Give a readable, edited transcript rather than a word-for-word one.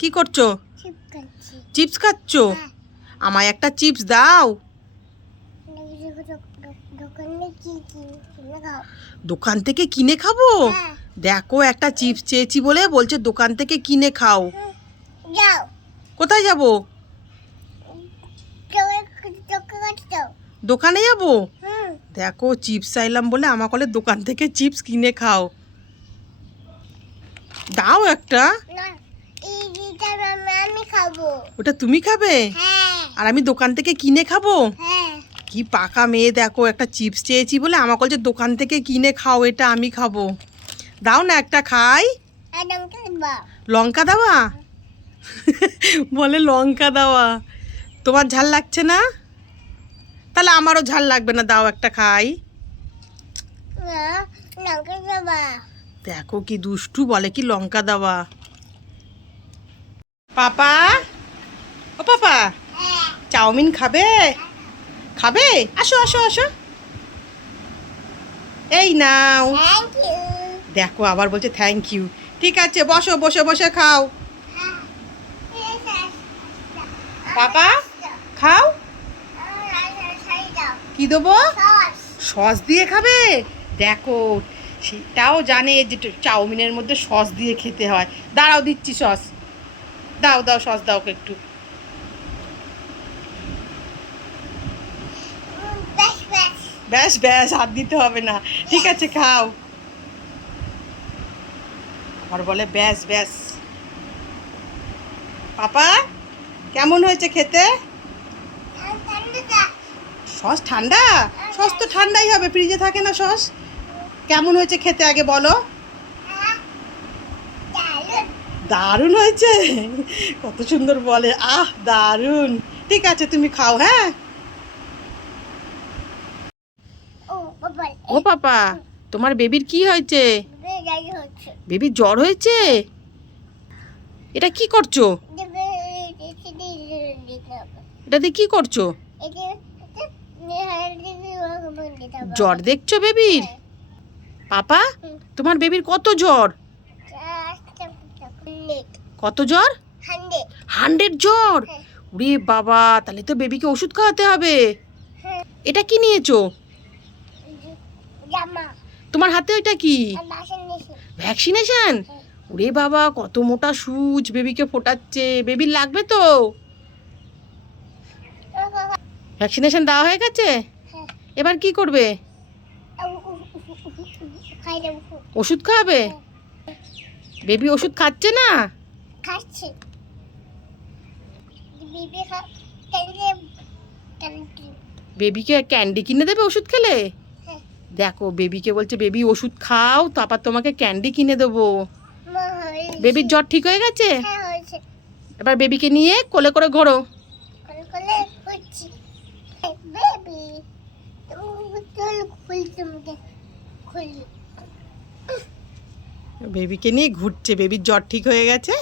কি করছো? চিপস খাচ্ছো? আমায় একটা চিপস দাও। দোকান থেকে কিনে খাবো? দেখো একটা চিপস চেয়েছি বলে বলছে দোকান থেকে কিনে খাও। কোথায় যাব? দোকানে যাব? দেখো চিপস চাইলাম বলে আমাকে বলে দোকান থেকে চিপস কিনে খাও। দাও একটা। ওটা তুমি খাবে? আর আমি দোকান থেকে কিনে খাবো? কি পাকা মেয়ে, দেখো একটা চিপস চেয়েছি বলে আমাকে বলছে দোকান থেকে কিনে খাও, এটা আমি খাবো। দাও না একটা খাই। লঙ্কা দেওয়া? বলে লঙ্কা দেওয়া। তোমার ঝাল লাগছে না? তাহলে আমারও ঝাল লাগবে না, দাও একটা খাই। দেখো কি দুষ্টু, বলে কি লঙ্কা দেওয়া। পাপা, ও পাপা, চাউমিন খাবে? খাবে? আসো আসো আসো, এই নাও। দেখো আবার বলছে থ্যাংক ইউ। ঠিক আছে বসো, বসে বসে খাও। পাপা খাও। কি দেবো? সস দিয়ে খাবে? দেখো সেটাও জানে যে চাউমিনের মধ্যে সস দিয়ে খেতে হয়। দাঁড়াও দিচ্ছি সস। দাও দাও সস দাও একটু। ব্যাস ব্যাস, হাত দিতে হবে না। ঠিক আছে খাও। আবার বলে ব্যাস ব্যাস। পাপা কেমন হয়েছে খেতে? সস ঠান্ডা? সস তো ঠান্ডাই হবে, ফ্রিজে থাকে না সস। কেমন হয়েছে খেতে আগে বলো। দারুণ হয়েছে, কত সুন্দর বলে, আহ দারুণ। ঠিক আছে তুমি খাও। হ্যাঁ ও পাপা, তোমার বেবির কি হয়েছে? বেবির জ্বর হয়েছে? এটা কি করছো? এটা দিয়ে কি করছো? জ্বর দেখছো বেবির? পাপা তোমার বেবির কত জ্বর? কত জ্বর? 100 জ্বর? ওরে বাবা, তাহলে তো বেবিকে ওষুধ খাওয়াতে হবে। এটা কি নিয়েছো? তোমার হাতে ওইটা কি? ভ্যাকসিনেশন? ওরে বাবা, কত মোটা সুচ বেবিকে ফোটাচ্ছে। বেবির লাগবে তো? ভ্যাকসিনেশন দেওয়া হয়ে গেছে? এবার কি করবে? ওষুধ খাওয়াবে? বেবি ওষুধ খাচ্ছে না? খাচ্ছে। বেবিকে ক্যান্ডি কিনে দেবে ওষুধ খেলে? দেখো বেবিকে বলছে বেবি ওষুধ খাও, তারপর তোমাকে ক্যান্ডি কিনে দেবো। বেবির জ্বর ঠিক হয়ে গেছে? এবার বেবিকে নিয়ে কোলে করে ঘোরো। বেবিকে নিয়ে ঘুরছে, বেবির জ্বর ঠিক হয়ে গেছে।